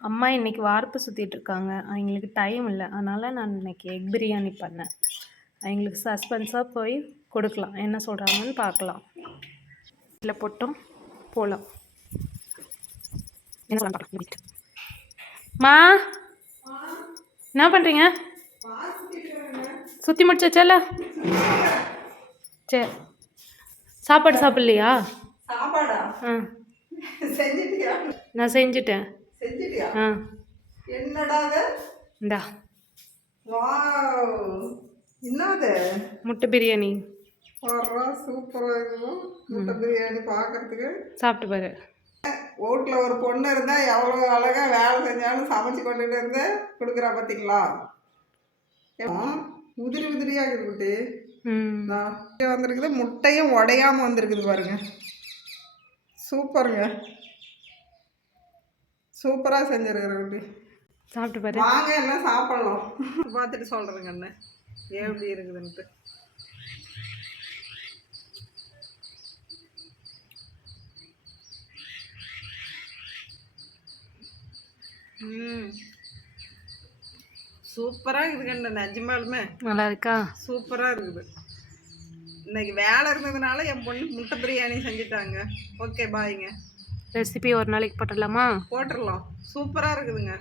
அம்மா இன்னைக்கு வார்ப்பு சுற்றிட்டு இருக்காங்க. அவங்களுக்கு டைம் இல்லை. அதனால் நான் இன்னைக்கு எக் பிரியாணி பண்ணேன். அவங்களுக்கு சஸ்பென்ஸாக போய் கொடுக்கலாம். என்ன சொல்கிறாங்கன்னு பார்க்கலாம். இல்லை போட்டோம். போகலாம் மா என்ன பண்ணுறீங்க சுற்றி முடிச்சாச்சால சரி சாப்பாடு சாப்பிட்லையா? சாப்பாடா? ஆ. நான் செஞ்சுட்டேன். செஞ்சிட்டியா? ஆ. என்னடா அது இந்தா. வாவ். என்னது? முட்டை பிரியாணி. வர்றா சூப்பராக இருக்கும்? முட்டை பிரியாணி பார்க்கறதுக்கு. சாப்பிட்டு பாரு. வீட்டில் ஒரு பொண்ணு இருந்தால் எவ்வளோ அழகாக வேலை செஞ்சாலும் சமைச்சு கொண்டுட்டு இருந்து கொடுக்குறா பார்த்தீங்களா உதிரி உதிரியாக இருக்குது ம். குட்டி வந்திருக்குது முட்டையும் உடையாம வந்திருக்குது பாருங்க. சூப்பருங்க. சூப்பராக செஞ்சிருக்கிற குட்டி சாப்பிட்டு பாரு. வாங்க எல்லாம் சாப்பிடலாம். பார்த்துட்டு சொல்கிறேங்க அண்ணன் எப்படி இருக்குதுன்ட்டு. ம். சூப்பராக இருக்குதுங்க நிஜமாலுமே. நல்லா இருக்கா? சூப்பராக இருக்குது. இன்னைக்கு வேலை இருந்ததுனால என் பொண்ணு முட்டை பிரியாணி செஞ்சுட்டாங்க. ஓகே பாய்ங்க. ரெசிபி ஒரு நாளைக்கு போட்டுடலாமா? போட்டுடலாம். சூப்பராக இருக்குதுங்க.